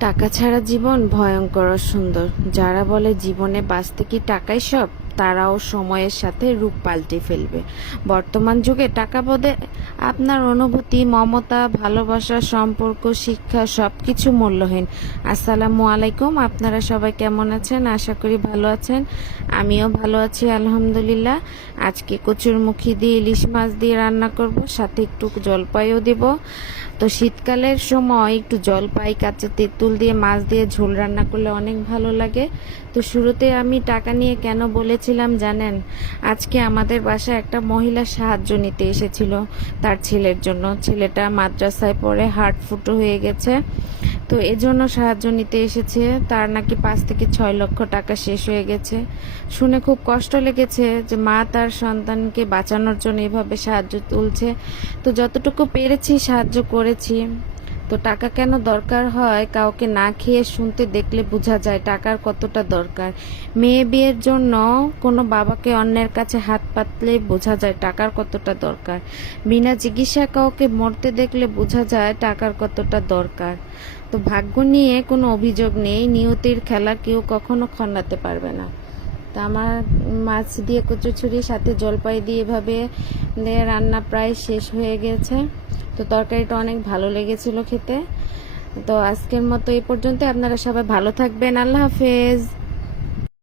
টাকা ছাড়া জীবন ভয়ঙ্কর সুন্দর। যারা বলে জীবনে বাঁচতে কি টাকাই সব? তারাও সময়ের সাথে রূপ পাল্টে ফেলবে। বর্তমান যুগে টাকা পদে আপনার অনুভূতি, মমতা, ভালোবাসা, সম্পর্ক, শিক্ষা সব কিছু মূল্যহীন। আসসালামু আলাইকুম, আপনারা সবাই কেমন আছেন? আশা করি ভালো আছেন। আমিও ভালো আছি, আলহামদুলিল্লাহ। আজকে কচুরমুখী দিয়ে, ইলিশ মাছ দিয়ে রান্না করব, সাথে একটু জলপাইও দেব। তো শীতকালের সময় একটু জলপাই, কাঁচা তেঁতুল দিয়ে, মাছ দিয়ে ঝোল রান্না করলে অনেক ভালো লাগে। তো শুরুতে আমি টাকা নিয়ে কেন বলেছিলাম, জানেন? আজকে আমাদের বাসায় একটা মহিলা সাহায্য নিতে এসেছিল তার ছেলের জন্য। ছেলেটা মাদ্রাসায় পড়ে হার্ট ফুটো হয়ে গেছে। তো এজন্য সাহায্য নিতে এসেছে। তার নাকি পাঁচ থেকে ছয় লক্ষ টাকা শেষ হয়ে গেছে। শুনে খুব কষ্ট লেগেছে যে মা তার সন্তানকে বাঁচানোর জন্য এভাবে সাহায্য তুলছে। তো যতটুকু পেরেছি সাহায্য করেছি। তো টাকা কেন দরকার হয়? কাউকে না খেয়ে শুনতে দেখলে বোঝা যায় টাকার কতটা দরকার। মেয়ে বিয়ের জন্য কোনো বাবাকে অন্যের কাছে হাত পাতলে বোঝা যায় টাকার কতটা দরকার। বিনা চিকিৎসা কাউকে মরতে দেখলে বোঝা যায় টাকার কতটা দরকার। তো ভাগ্য নিয়ে কোনো অভিযোগ নেই। নিয়তির খেলা কেউ কখনো খন্ডাতে পারবে না। তা আমার মাছ দিয়ে কচুছুরি সাথে জলপাই দিয়ে এভাবে রান্না প্রায় শেষ হয়ে গেছে। তো তরকারিটা অনেক ভালো লেগেছিল খেতে। তো আজকের মতো এই পর্যন্ত আপনারা সবাই ভালো থাকবেন। আল্লাহ হাফেজ।